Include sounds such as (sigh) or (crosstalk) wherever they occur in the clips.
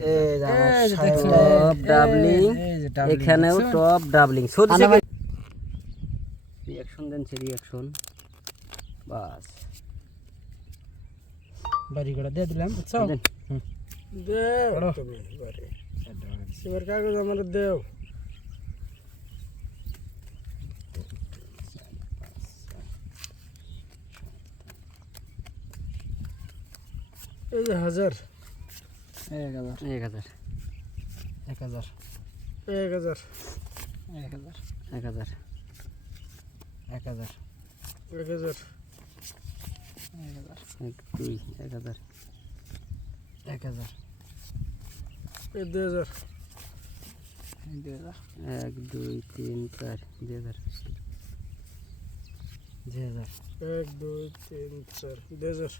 Top doubling এই যে doubling এখানেও দেখছ? টপ ডাবলিং সত্যি আনা ভাই। রিয়াকশন দেন সে রিয়াকশন বাস। বাড়ি করে দিয়ে দিলাম বুঝছ? দেন। দেও বড়। তুমি বাড়ি। এবার কাগজ আমার দেও। এই যে হাজার। এক হাজার এক হাজার এক হাজার এক হাজার এক হাজার এক হাজার এক হাজার এক হাজার এক হাজার এক দুই এক হাজার এক হাজার হাজার দুই হাজার এক দুই তিন চার দুই হাজার দুই হাজার এক দুই তিন চার দুই হাজার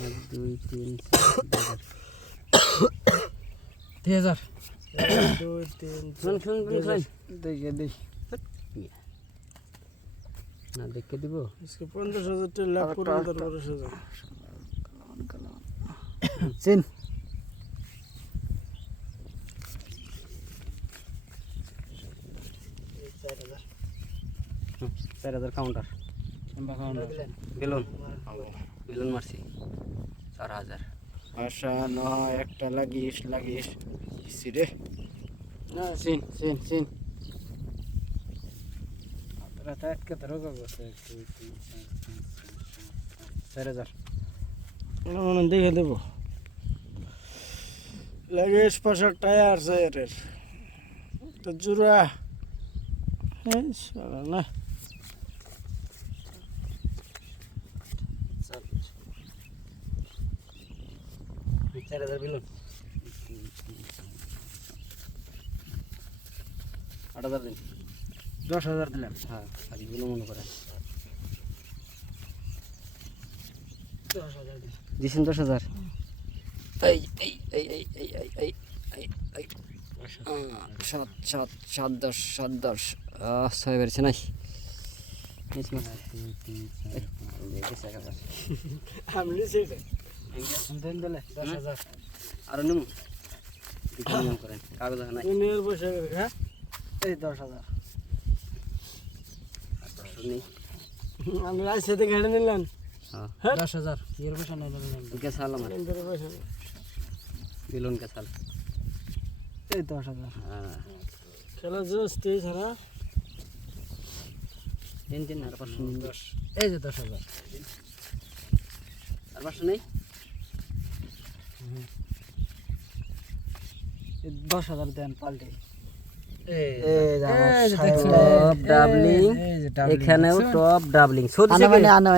এক দুই তিন চার দুই হাজার দুই হাজার এক দুই তিন শুন চার শুন দুই হাজার। দুই দুই না দেখে দিব আজকে পঞ্চাশ হাজার টাকা লাভ করুন তারপরে সাজান চিন হুম, চার হাজার কাউন্টার বেলুন। বেলুন মারছি। চার হাজার। আশা নয় একটা লাগিস লাগিস। সিরে না চিন চিন চিন রাত আটকে ধরো কাগজ এক দুই তিন চার পাঁচ ছয় সাত আট চার হাজার। দেখে দেবো। লাগেজ পাশার টায়ার সাইরের তো জুরা। হ্যাঁ না। চার হাজার বেলুন। আট হাজার দিন। দশ হাজার দিলাম। হ্যাঁ খালি গুলো মনে করে। দশ হাজার দিলাম। দিছেন দশ হাজার? এই এই এই এই এই এই এই এই এই। সাত সাত সাত দশ সাত দশ। ছয় বেড়েছে নাই। (laughs) আমি আর নিমু করেন কাগজ নাই পয়সা এই দশ হাজার আমি রাইসাতে ঘেড়ে নিলেন দশ হাজার এর পয়সা নাই কে সাল আমার বিলন কে সাল এই দশ হাজার হ্যাঁ খেলা জোস তেইশ হারা তিন তিন আর পাঁচশো দশ এই যে দশ হাজার। আর পাঁচশো নেই দশ হাজার দেন পাল্টে এখানেও টপ ডাবলিং আনা